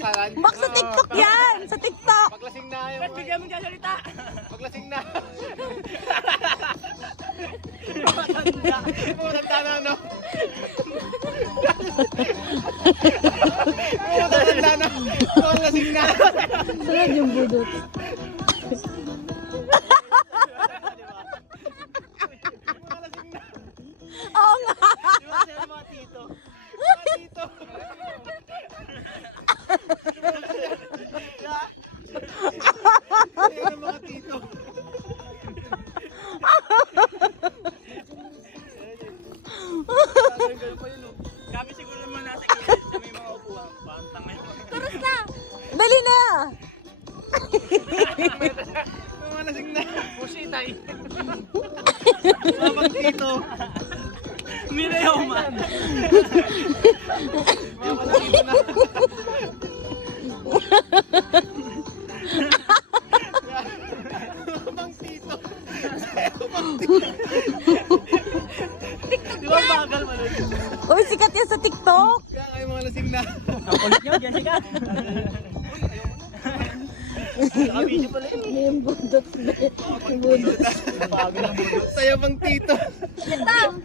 Bakalan. Bak sa TikTok yan! Sa TikTok! Paglasing na yung... Ba't bigyan mo dyan salita? Paglasing na. Pumunta na, no? Pumunta na. Paglasing na. Sunod yung budot. Oo nga! Di ba sila mga tito? Mga tito. Ayan ang mga tito. Ganun pa yun, oh. Kami siguro naman nasa gilid na may mga upuan pa. Tangay mo. Turos na! Dali na! Pumalasing na. Pusitay. Mga tito. Mirayoma. Mga tito na. Mga tito. Di ba bagal mo nun? Uy, sikat yan sa TikTok! Kaya kayo mga lasing na. Ang kulit nyo, Jessica. Naka-video pala yun. Yung budot. Yung budot. Bagal ang budot. Sayo bang tito. Ito!